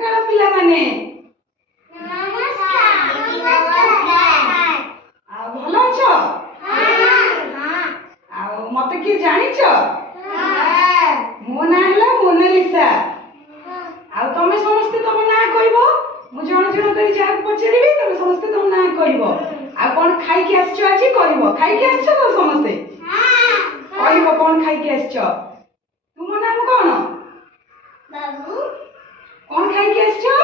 सकाळ पिला माने भल अछ मत किए जानिछ मो ना है मोनालिसा तुम समस्ते तुम ना कहब मु जण जण कर जहा पचारि तुम समस्ते तुम ना कहब आ कोन खाई के आछो आज कहब खाई के आछो तो समस्ते कहब कोन खाई के आछो तुम नाम कोन बाबू कोन खाई के आछो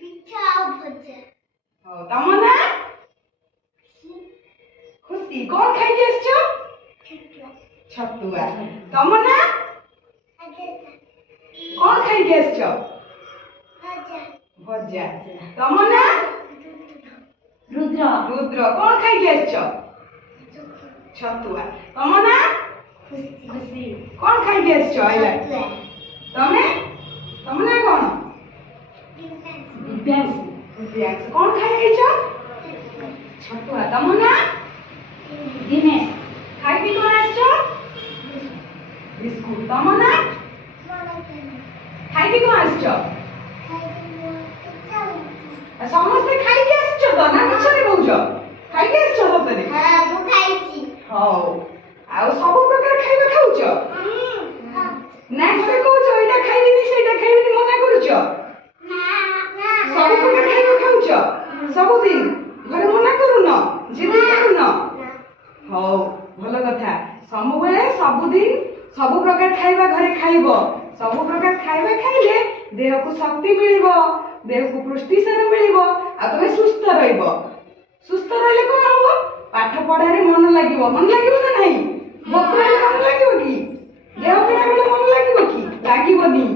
पिठा और भजा हो तम ना खुशी कोन खाई के आछो छतुआ तम ना कोन खाई के आछो भजा तम ना रुद्र रुद्र कोन खाई के आछो छतुआ तम ना खुशी कोन खाई के आछो आइला तमे तम ना कोन दिव्यांश दिव्यांश कोन खाई आइछो छतुआ तम ना दिनेश खाई पी कोन आछो बिस्कुट तम ना खाई पी कोन आछो समस्ते खाई के आछो तो ना मिछरे कहउछ खाई के आछो सतरे हां मु खाइची हौ आ सब प्रकार खाइबा खाउछ ना घरे कहउछ एटा खाइबिनी सेटा खाइबिनी मना करूछ सब प्रकार खाइबा खाउछ सब दिन घरे मना करून जिद करून हौ भल कथा सबुबेले सब दिन सब प्रकार खाइबा घरे खाइब सब प्रकार खाइबा खाइले देह को शक्ति मिलिबो देह को पुष्टिसार मिलिबो आ तमे सुस्थ रहइबो सुस्थ रहले कोन हबो पाठ पढ़ारे मन लागिबो ना नाही भोकरे मन लागिबो कि देह खराब हेले मन लागिबो कि लागिबोनी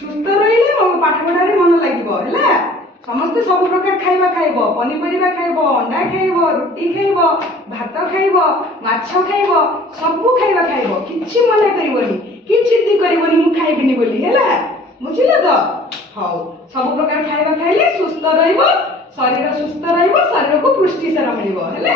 सुस्थ रहिले मन पाठ पढ़ारे मन लागिबो हैला समस्त सब प्रकार खाइबा खाइबो पनीपरिबा खाइबो अंडा खाइबो रोटी खाइबो भात खाइबो माछ खाइबो सब खाइबा खाइबो किछि मना करिवोनी कि जिद्दी करिवोनी मु खाइबिनी बोली हैला बुझिल तो हौ सब प्रकार खाइबा खाइले सुस्थ रहइबो शरीर सुस्थ रहइबो शरीर को पुष्टि सार मिलिबो हैला।